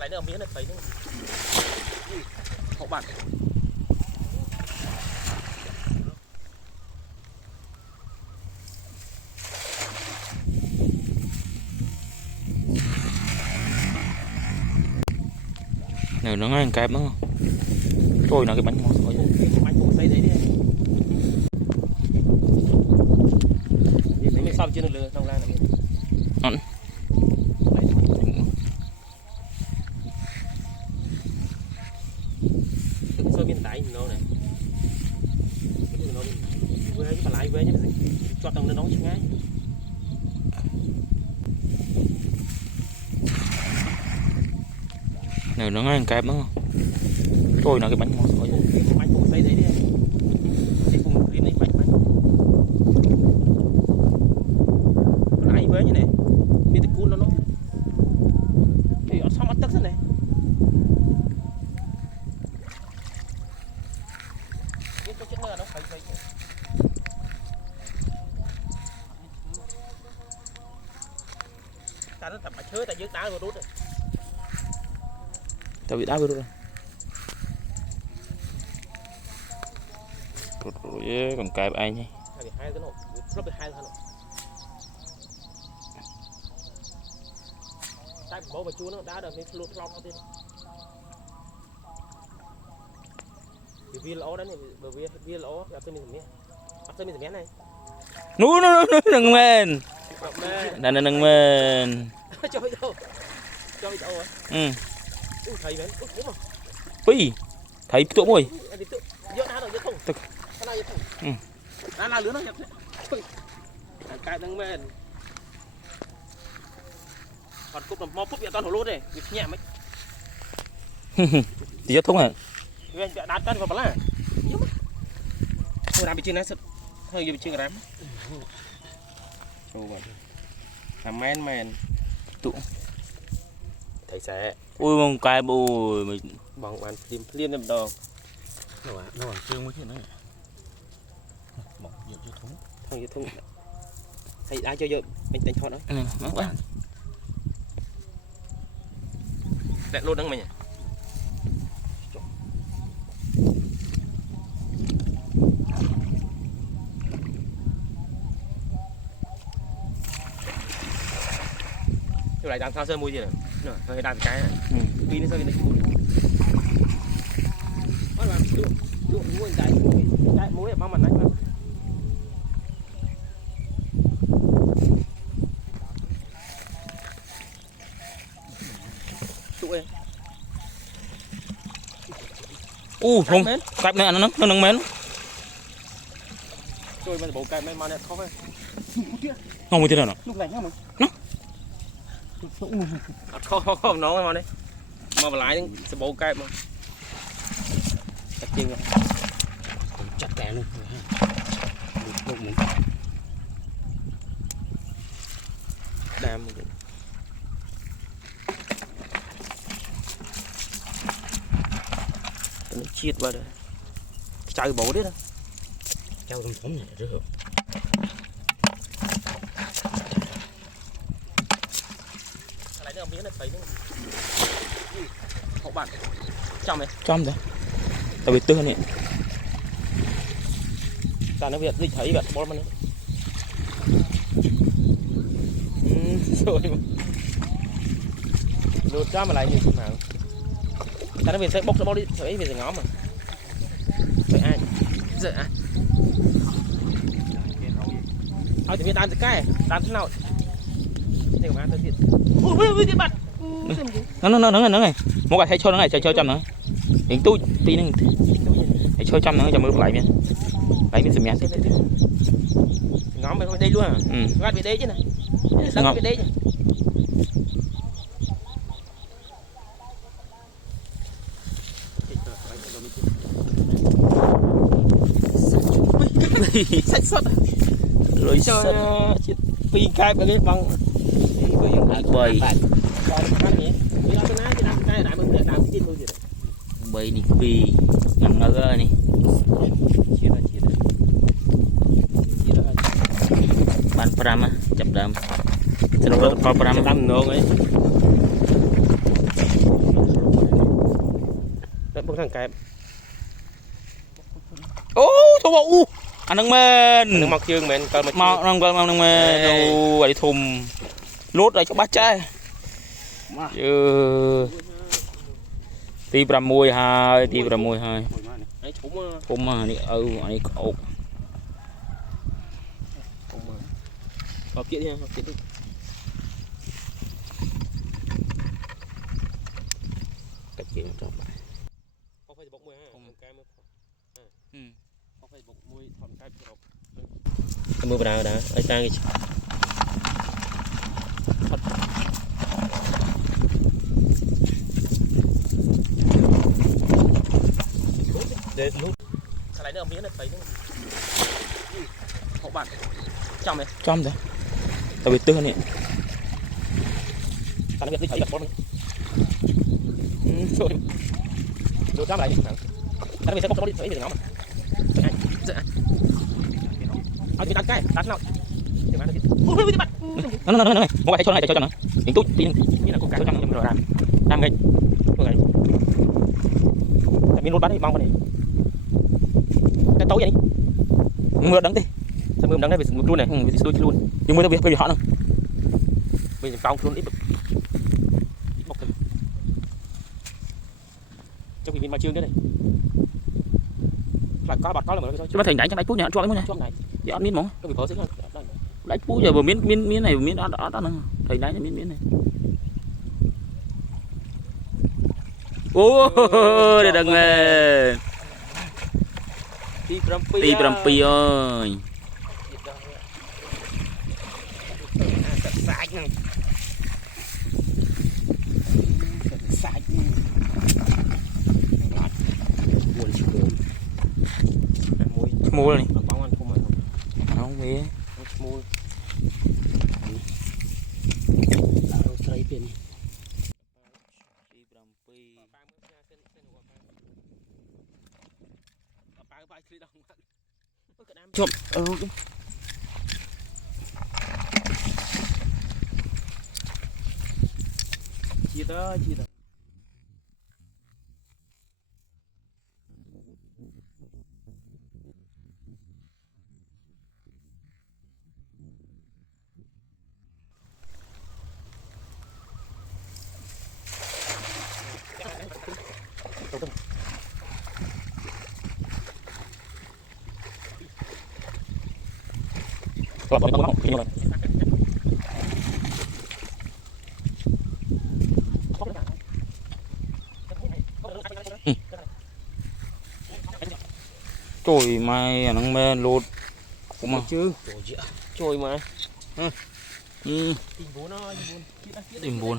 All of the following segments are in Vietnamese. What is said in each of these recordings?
lại nữa miếng này thấy nữa hậu bạn này nó ngay kẹp đúng không? Thôi nó cái bánh ngon rồi. bánh cũng xây đấy đi. Mình xong chưa được lừa trong ra này. Ngon. Sơ biên tải nó này. Nó vừa cái bàn lái về nhé. Cho tông nó nóng chứ ngay. Này nó ngay kẹp đúng không? Thôi nó cái bánh ngon rồi. Bánh cũng xây đấy đi. Thì cùng lên đấy bánh. Lái về như này. Miếng thịt cuốn nó thì ở sau mắt tức thế này. Cái chất nữa nó phải ta nó tập chơi ta dứt đá rồi rút đấy. Tao bị đá vừa rồi. Rồi còn kẹp ai nhỉ? Hai cái nổ, rất là hai cái nổ. Tay bố và chú nó đá được cái lụt lọt nó tiên. Vì lỗ đó này, bởi vì lỗ áp tên mình này. Nó đừng men. Đừng men. Cho bị đâu à? Ừ. Thầy vậy, đúng không? Ui, thấy tụi mồi. Dỡ đá rồi, dỡ thùng. Cái này dỡ thùng. Ừ. Đá lứa nó nhập. Cái đang men. Còn cúp là mò cúp toàn hổ lốt này, việc nhẹ mấy. Thì dứt thúng hả? Về đá cân vào lá. Thôi làm bị chưa nè, hơi bị chưa rám. Chô bạn. Làm men. Tụ. Thầy sẽ. Ui mong cài bùi mình Bằng bàn phim lên đòn. nó bằng trương mấy cái nữa. Một dưa thúng. Thằng dưa thúng. Thầy ai cho mình đánh thọt đó. Này, nó quá. Lẹn lốt đằng mình nhỉ. Lại đang sao sơn mùi gì nữa, hơi đàn cái này, pin nó sao cái này cuốn, bắt là mua cái muối ở bằng mặt này mà, tụi Không, cạp này nó nâng mến. rồi mà bổ cái mà này khó hơn, Ngon như thế nào nào? lúc này nhá mày, không nó mà đấy, mà lái sẽ bổ cái mà, chặt chân rồi, chặt kẹ luôn, đam, nó chiết vào đây, chạy bổ đấy đó, trâu trong thúng này rất hợp. lại nữa miếng này thấy nữa, hậu bạn, trong này, Trong đấy. Tao bị tư này. ta nó việc gì thấy vậy, bó mà nữa, rồi, lột ra mà lại như thế nào, ta nó việc sẽ bốc ra bó đi, thấy việc gì ngó mà, vậy ai, giờ ai, thôi thì biết ăn cái thế nào, thì mà ăn tới thiệt, ui thiệt bật, Nó này. Một cái thấy cho nó này, chơi trăm nữa. Hiện tôi tíนึง. Hãy chơi trăm nữa cho mới lại nha. Lấy mình xem nhá. ngó mày không đây luôn à, gạt về đây chứ này, đâm về đây chứ. Sách xuất Rồi cho chết pin cái cái bằng bầy. Bầy đi phi nằm ngơ này. Ban pram chập đam. Sẽ nó có pram đâm nữa ấy. thằng cái ô thua bộ anh đang men nó mọc chương men coi mau đang men ô vậy thùng lốt đây cho bát tráiตีประมวยหายตีประมวยหาย ấy chúng ผมมานี่อันนี้อก vào kia đi vào kia đi cách chuyện cho không phải bọc mùi ha không cái mới không phải bọc mùi thọn cái mưa vào đã ai sang để lúc sao lại nữa miếng này thấy nữa hộ bạn trong này trong đấy tao bị tư này tao biết thấy gặp con rồi đồ ra lại tao biết sẽ bóc cho nó đi thấy mình ngắmเอาที่ตัดใกล้ตัดเราเดี๋ยวมาตัดอุ้ยบัด นั่นmột cái cho nó tính tút tíนี่แหละกูการ cho ทำ nó ยังทำไงตัวไหนแต่มีรถบัสให้มองมาเนี่ยcái tối vậy mưa đắng đi sao mưa đắng đây bị sụt luôn này bị sụt luôn nhưng mưa tao bị họ nữa bị phong luôn ít bọc trong mình mà chương cái này phải có bật có là mà chứ mà thành đánh cho đánh phút nhá cho đấy mua nha trong này dạ miếng mỏng nó bị phở xíu hơn đánh phút giờ vừa miếng này miếng đó nữa thành đánh miếng này ô để đừng lên ti prampi ơi sạch nè sạch buồn chịu mua này bóng ăn không mà không biết mua lão sấy tiền chụp chia tới trời mày nó mê lột cũng mà chứ trôi mà tìm buồn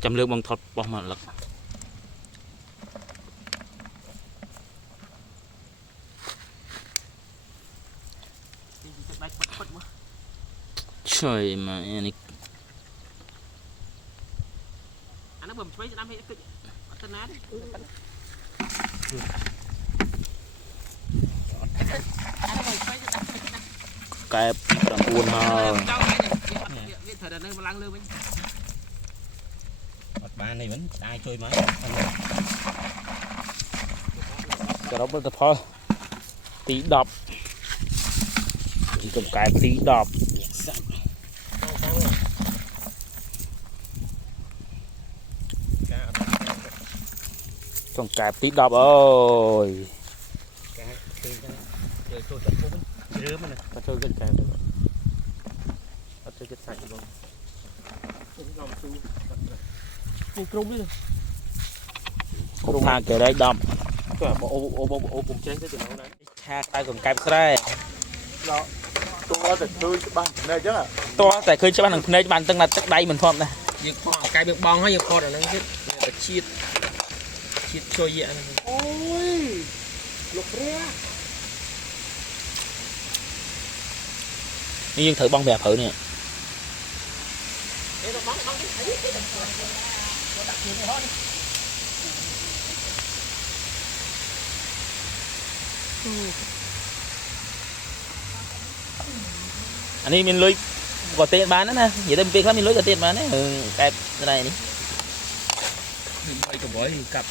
chăm lượng bằng thọt bỏ mà lật trời mà này nó bầm mấy năm hay cái tên ná đấy kẹp làm buồn hờ thời đại này mà lăng lư ba này vẫn ai chơi máy cái đó bây giờ thôi tí đập chỉ cần cái tí đập còn cái tí đập ơi mà chơi cái càng chơi cái sạch luôn cái crom đấy không tha cái đấy đập cái ô cùng chơi cái gì nào đấy tha tay còn cái sợi đó tôi sẽ chơi cho bạn này chứ à toแต่เคยใช่ป่ะหนังเพลงบ้านตั้งแต่ตักใดเหมือนพร้อมนะ ยังพอไก่เบียบองให้ยังพอแต่นั้นก็ชีดช่วยเยอะนะ โอ้ยลูกเรือ นี่ยังถือบ้องแบบเผอเนี่ยอันนี้มันเลยก่อเตะบ้านนั่นนะอย่าได้เป็นครับมันเลยก่อเตะบ้านนะแกอะไรนี่ Mấy cái bói cặp